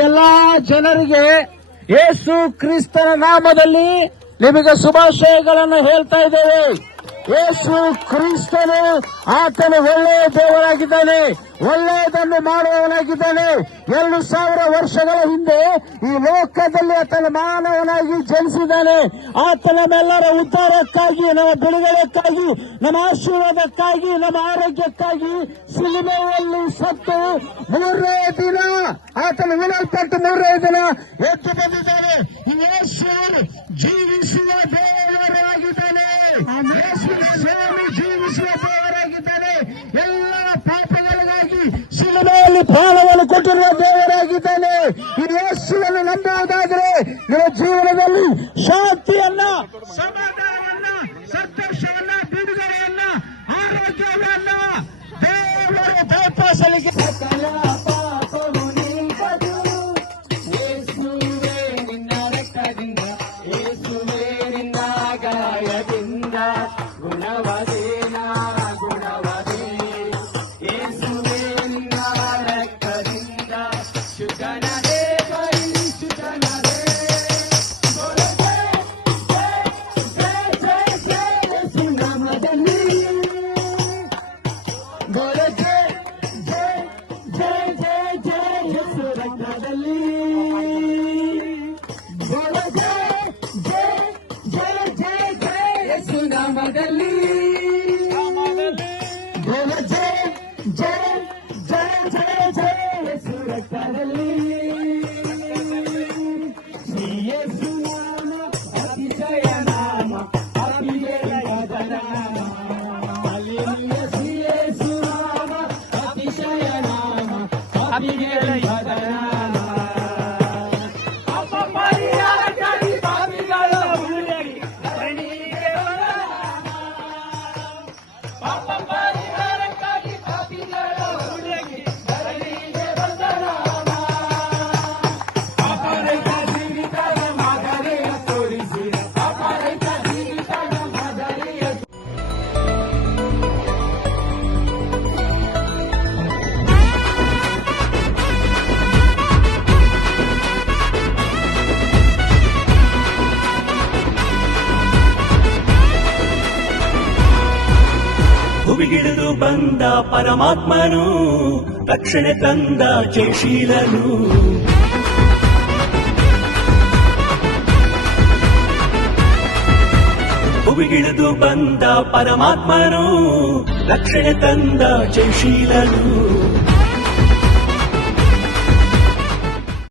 ಎಲ್ಲ ಜನರಿಗೆ ಯೇಸು ಕ್ರಿಸ್ತನ ನಾಮದಲ್ಲಿ ನಿಮಗೆ ಶುಭಾಶಯಗಳನ್ನು ಹೇಳ್ತಾ ಇದ್ದೇವೆ. ಯೇಸು ಕ್ರಿಸ್ತನು ಆತನು ಒಳ್ಳೆಯ ದೇವರಾಗಿದ್ದಾನೆ, ಒಳ್ಳೆಯದನ್ನು ಮಾಡುವವನಾಗಿದ್ದಾನೆ. 2000 ವರ್ಷಗಳ ಹಿಂದೆ ಈ ಲೋಕದಲ್ಲಿ ಆತನ ಮಾನವನಾಗಿ ಜನಿಸಿದ್ದಾನೆ. ಆತನ ನಮ್ಮೆಲ್ಲರ ಉದ್ಧಾರಕ್ಕಾಗಿ, ನಮ್ಮ ಬಿಡುಗಡೆಕ್ಕಾಗಿ, ನಮ್ಮ ಆಶೀರ್ವಾದಕ್ಕಾಗಿ, ನಮ್ಮ ಆರೋಗ್ಯಕ್ಕಾಗಿ ಸಿಲುಬೆಯಲ್ಲಿ ಸತ್ತು 3ನೇ ದಿನ ಆತನು ವಿಳಲ್ಪಟ್ಟು 3ನೇ ದಿನ ಎದ್ದು ಬಂದಿದ್ದಾನೆ. ಯೇಸು ಜೀವಿಸುವ ದೇವರಾಗಿದ್ದಾನೆ. ಸ್ವಾಮಿ ಜೀವಿಸುವ ದೇವರಾಗಿದ್ದಾನೆ. ಎಲ್ಲರ ಪಾಪಗಳಿಗಾಗಿ ಶಿಲುಬೆಯಲ್ಲಿ ಪ್ರಾಣವನ್ನು ಕೊಟ್ಟಿರುವ ದೇವರಾಗಿದ್ದಾನೆ. ಈ ಯೇಸುವನ್ನು ನಂಬುವುದಾದರೆ ನಿಮ್ಮ ಜೀವನದಲ್ಲಿ ಶಾಂತಿಯನ್ನ, ಸಮಾಧಾನವನ್ನ, ಸಂತೋಷವನ್ನ, ಬಿಡುಗಡೆಯನ್ನ, ಆರೋಗ್ಯವನ್ನ ದೇವರು ದಯಪಾಲಿಸಲಿಕ್ಕೆ ಭುವಿಗಿಳಿದು ಬಂದ ಪರಮಾತ್ಮನು, ರಕ್ಷಣೆ ತಂದ ಜಯಶೀಲನು. ಭುವಿಗಿಳಿದು ಬಂದ ಪರಮಾತ್ಮನು, ರಕ್ಷಣೆ ತಂದ ಜಯಶೀಲನು.